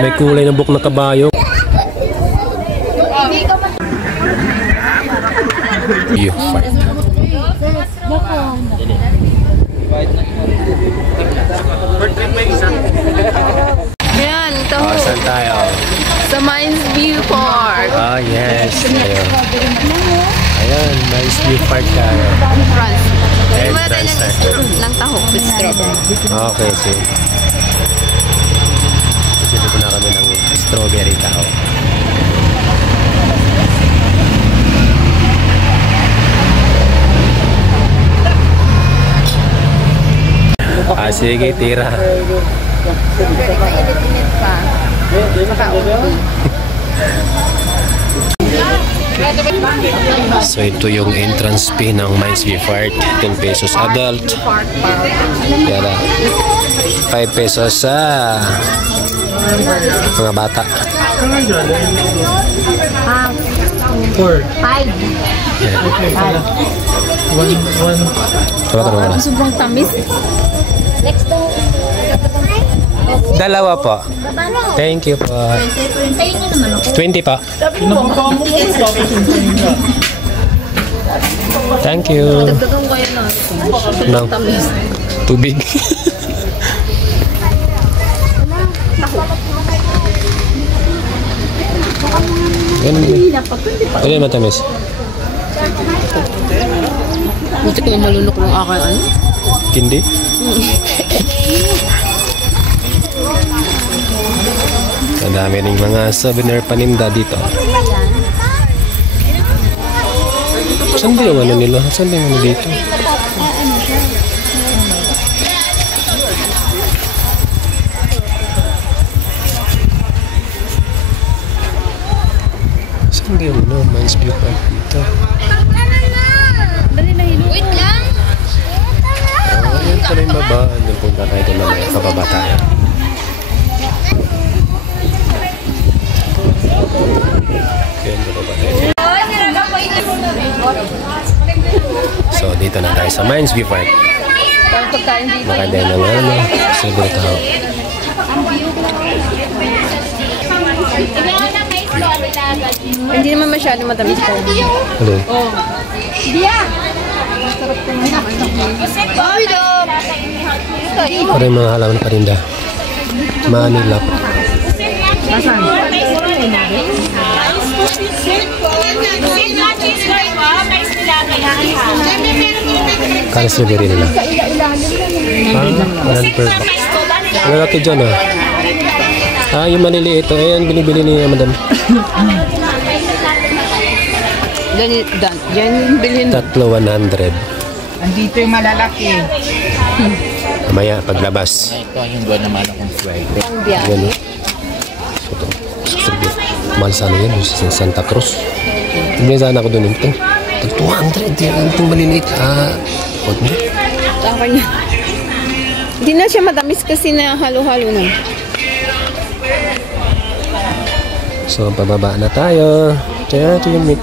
May kulay ng buhok na kabayo. Ayan, ito. Saan tayo? Sa Mines View Park. Ah, yes. Ayun. Ayan, Mines View Park tayo. France. Entrance tayo. Ng taho with strawberry. Okay, sige. Pili ko na kami ng strawberry taho. Ah, sige, tira. Mainit-init pa. Saka ulo. So ito yung entrance fee ng Mines View Park. 10 pesos adult. Yara. 5 pesos sa mga bata. 5. Sobrang tamis. Next to. Dalawa po. Thank you po. 20 po. Thank you. Dagdagan ko yun na. Nang Tamis. tubig. Ano yung matamis? Buti ko yung malunok ng aking ano. Hindi? Ang dami rin mga souvenir paninda dito. Saan ba yung ano nila? Saan ba yung ano dito? Saan ba yung ano? Mines View Park dito. Wait lang. Yan pala yung baba. Andun punta tayo doon na may kababa tayo. Yan, bababa tayo. So, dito na tayo sa Mines View Park. Makagay ng ano, silver tao. Hindi naman masyado matamis pa. Hello. Para yung mga halaman parinda. Manila. Kala strawberry nila. Walang per. Ano laki dyan ah? Ah, yung maliliit ito. Ayan, binibili niya madam. Yan yung bilhin. Tatlo 100. Andito yung malalaki. Mamaya, paglabas. Ito yung doon naman akong swerte. Yan o. So, ito. Mahal sana yan. Sa Santa Cruz. Tignan sana ako doon ito. 200. Yan itong maliliit. Ah, huwag na. Saka niya. Hindi na siya matamis kasi na halo-halo na. So, pababa na tayo. Kaya ito yung meat.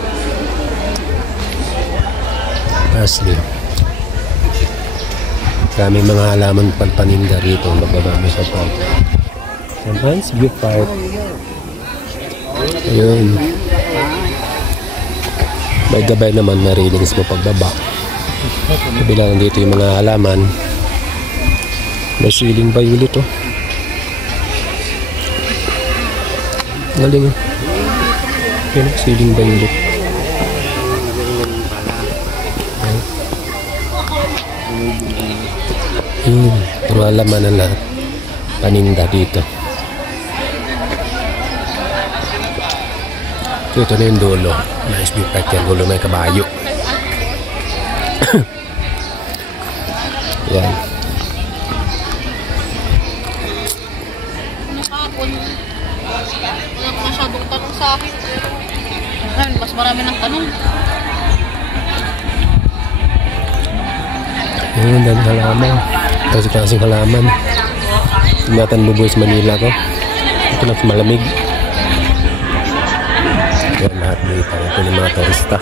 Parsley. Kaming mga halaman paninda rito. Magbaba mo sa park. Mines View Park. Ayun. May gabay naman na railings mo pagbaba. Kabila dito yung mga halaman. May ceiling violet oh. Galing oh. Yan, ceiling violet. Puro halaman na lahat. Paninda dito. So, ito na yung dulo. Nice view park yan. Dulo may kabayo. Yan. Wala masyadong tanong sa akin. Ngayon, mas marami ng tanong. Ayun, dahil halaman. Kasi-kasing halaman. Tingnan Bubuis Manila ko. Ito na malamig. Yan lahat dito. Ito yung mga turista.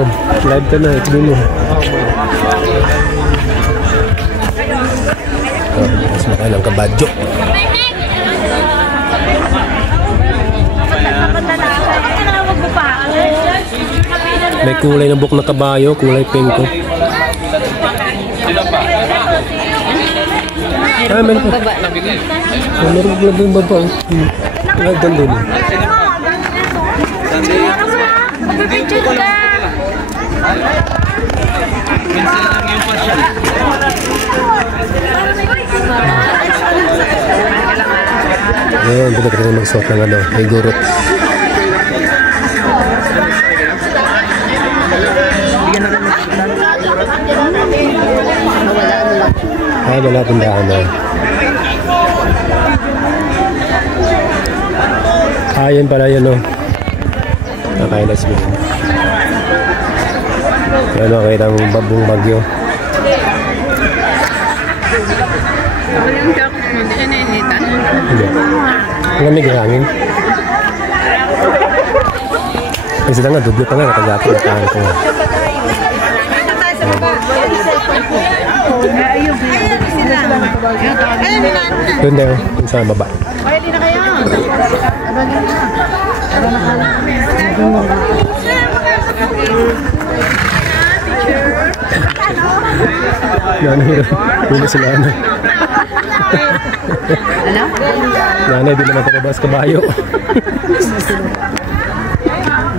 Oh, live ka na. Ito mo. Oh, mas makain ang kabadyo. May kulay na buhok na kabayo, kulay pink ko. Ah, meron pa. Meron pa doon baba. Nagdan doon. Ayun, hindi ka rin magsuot ng ano, may gurot. Ay, wala tindaan na. Ayun pala yun, no? Nakailas mo. Yan, nakita ang babong bagyo. Walang jacket mo, di siya nainitan. Hindi. Ang lamig ang hangin. Kasi sila nga, duble pa nga, nakajacket na tahan ko nga. Doon daw, doon sa baba. Pwede na kayo. Nanay, hindi sila nanay. Nanay, di naman palabas kabayo.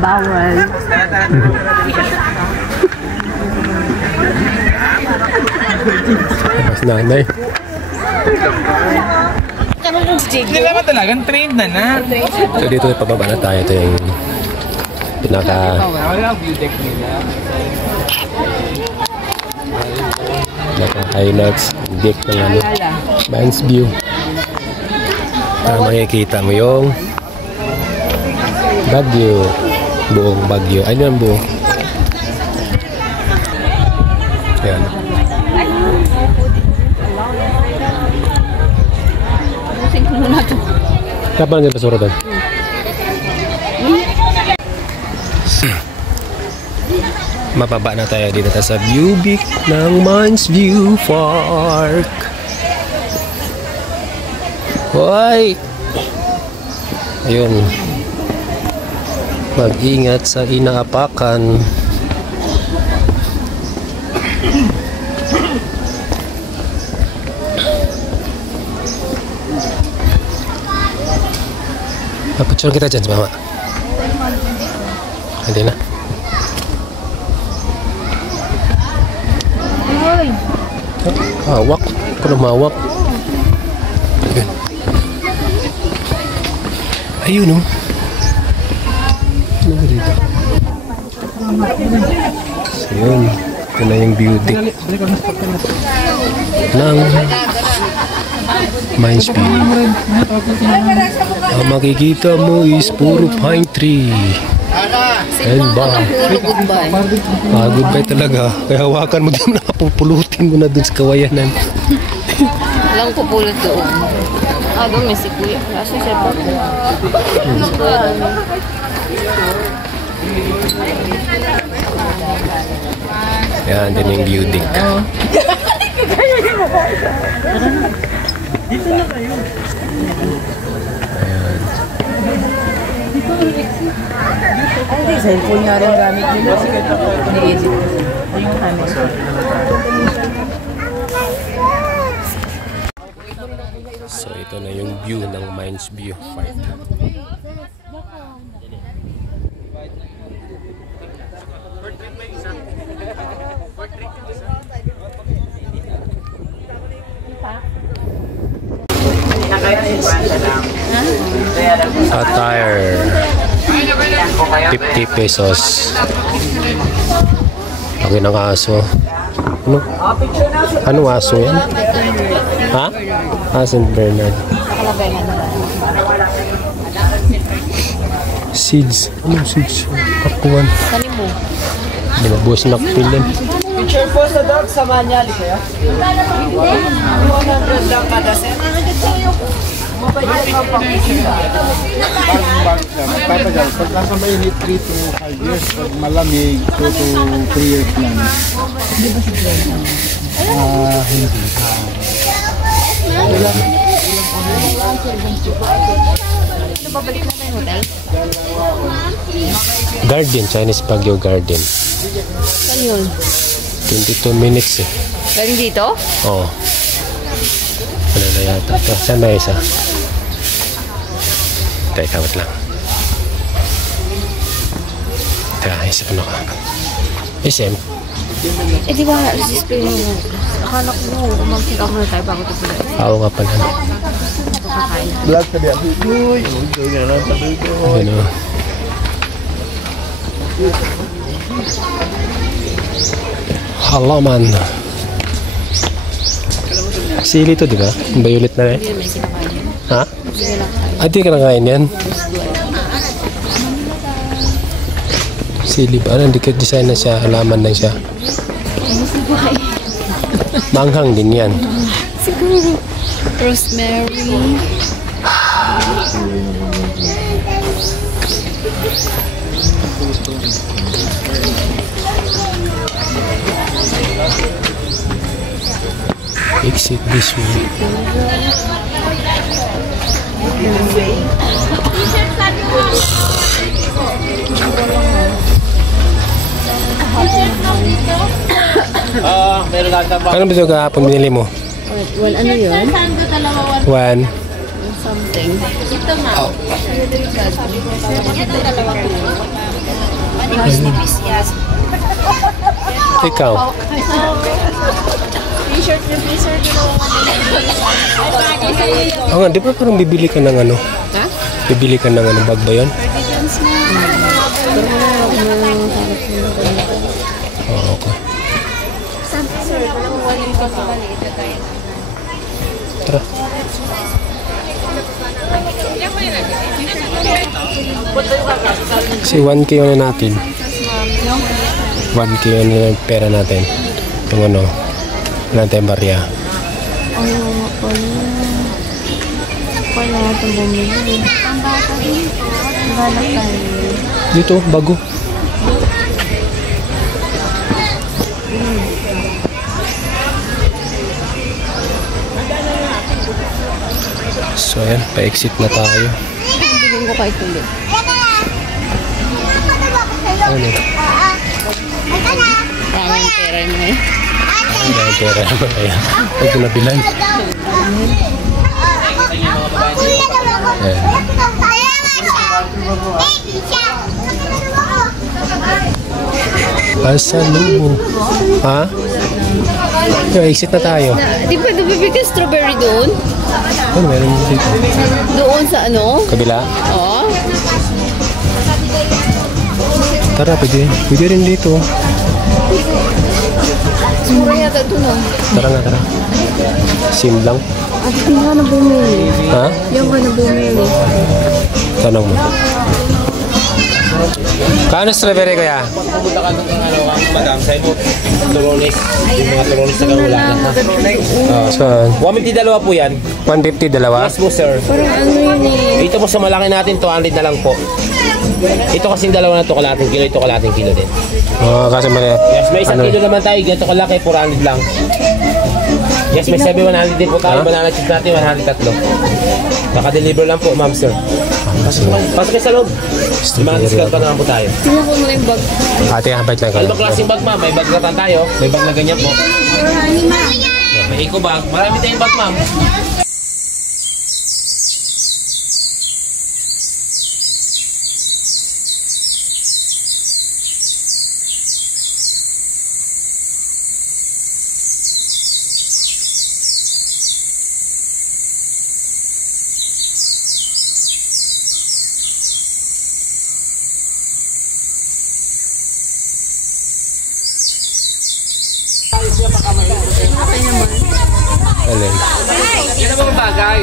Bawal. Mas nanay. Hindi naman talagang trained na. So dito pababa na tayo. Ito yung pinaka highlights deck ng ano, Mines View. Para makikita mo yung Baguio, buong Baguio. Ano yung buo? Ayan. Kapan yung basura doon? Mababa na tayo dito sa Bubic ng Mines View Park. Hoy! Ayun. Mag-ingat sa inaapakan. Picture kita dyan sa mama. Hindi na. Hawak. Ako na mawak. Ayun, no? Ano ba dito? So, yun. Ito na yung beauty ng Mines View. Ang makikita mo is puro pine tree. And ba? Goodbye talaga. Kaya hawakan mo din na, pupulutin mo na dun sa kawayanan. Walang pupulot doon. Doon may si Kuya. Kasi siya po. Yan, din yung view deck. Dito na kayo. Ayan. Ay, hindi. Cellphone nga rin gamit nila. Ni-edit. Yung camera. So ito na yung view ng Mines View Park. Attire 50 pesos. Laki ng aso. Ano aso yan? Ha? St. Bernard. Seeds. Anong seeds? Pakuan. Kanin mo. Binabuhos na kapilin. Picture po sa dog, samahan niya, ali kayo. 100 lang kada set. Pag nasa mainit, 3 to 5 years. Pag malamig, 2 to 3 years lang. Hindi. Babalik na tayo hotel? Garden, Chinese Baguio Garden. Saan yun? 22 minutes eh. Galing dito? Oo. Ano na yata? Ito, saan na isa? Teka, wait lang. Teka, isa ano ka? SM? Eh, di ba, display mo. Akala ko mo, umamsik ako na tayo bago ito pala. Oo nga pala. Kakain. Vlog ka diyan. Uy, uy, nga lang sa dito. Ano? Halaman. Sili to, di ba? Violet na rin. Hindi naman kinakain. Ha? Sige lang kain. Ah, di ka nakain yan? Sili ba? Ano, hindi ka design na siya. Halaman lang siya. Manghang din yan. Siguro. Rosemary. Exit this way. Meron lang sa Ano ba ito kahapon binili mo? Well, ano yun? One. Something. Oh. Ikaw. T-shirt na t-shirt Oo nga, di ba parang bibili ka ng ano? Ha? Bibili ka ng ano, bag ba yun? Oo, okay. Tara. Kasi 1K yun na natin. 1K yun na pera natin. Yung ano, wala tayong barya. Ay, oo pala. Pala itong bumili. Galak tayo. Dito, bago. So ayan, pa-exit na tayo. Bigyan ko kahit hindi. Ano? Maraming pera mo eh. Ang dahil pera naman kaya. Huwag ko nabilan. Ayan. Pasalubong. Ha? Yo, exit na tayo. Di ba nabibigyan strawberry doon? Oh, meron dito. Doon sa ano? Kabila? Oo. Tara, pwede. Pwede rin dito. Mura yata ito no? Tara nga, tara. Sim lang. At hindi nga na bumili. Ha? Yung nga na bumili. Tanong mo. Kano strawberry ko ya? pumunta ka ng madam, sa'yo mo, turones. Yung mga turones na wala na. Saan? 150 dalawa po yan. 150 dalawa? Yes po, sir. Parang ano yun eh. Ito po sa malaki natin, 200 na lang po. Ito kasing dalawa na to kalating kilo, ito kalating kilo din. Kasi may... Yes, may isang kilo naman tayo, ganito kalaki, 400 lang. Yes, may 700 din po tayo, banana chips natin, 100 tatlo. Naka-deliver lang po, ma'am, sir. Pasok kayo sa loob. Discount pa naman po tayo. Tingnan ko muna yung bag. Ate, habait lang ka. Ano ba klaseng bag, ma'am? May bag ratan tayo, may bag na ganyan po. May eco bag, marami tayong bag, ma'am. Alin? Yan ang mga bagay.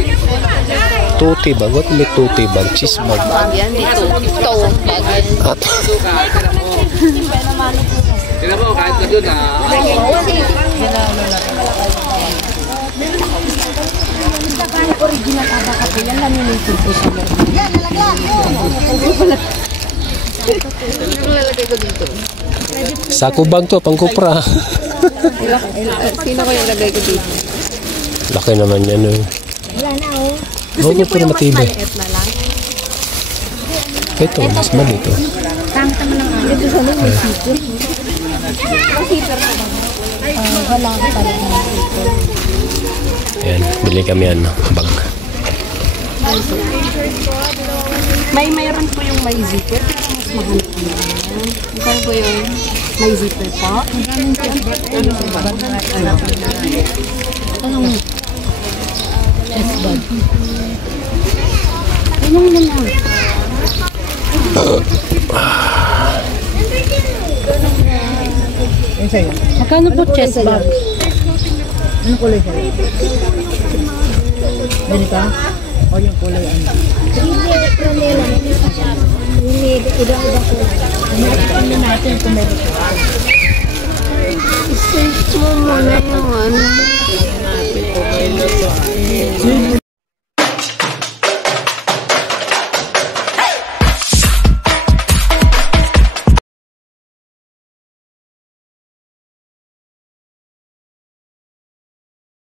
Tuti bag? What may tuti bag? Cheese bag? Bag yan dito. Ito. Bag yan. At, Tignan mo, kahit na doon Sako bag to, pang kupra. Sino ko yung lagay ko dito? Laki naman yan. Wala na oh. Gusto niyo po yung matibay. Maliit na lang. Ito, mas malito. Tama lang. Ito sa mga may sipir. May sipir na ba? Wala ka pala ng sipir. Ayan, bili kami yan, bag. Mayroon po yung may zipper. Mas mahal po yan. Ito po yung may zipper po. Anong chest bag? Anong naman? Magkano po chest bag? Anong kulay sa'yo? Ganito? O yung kulay ano? Search mo muna yung ano.